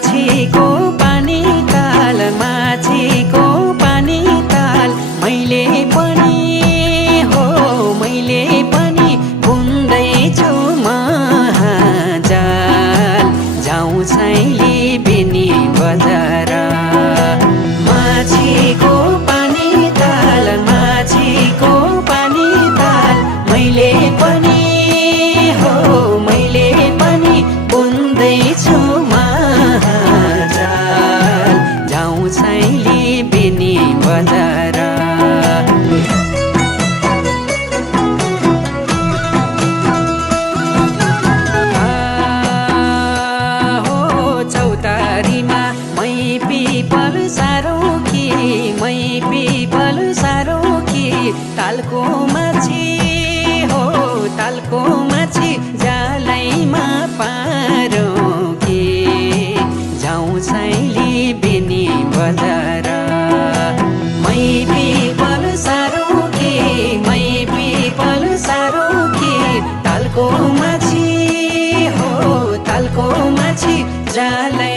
माछीको पानी ताल माछीको पानी ताल मैले पनि बुन्दैछु महाजाल जाउँ छैली बेनी बजार माछीको पानी ताल माछीको पानी ताल मैले पनि बुन्दैछु महाजाल जाउँ छैली बेनी बजार तालको माछी हो तालको माछी जालैमा पारो के जाउँ छैली बेनी बजार मै पिपल सारो के तालको माछी हो तालको माछी जालै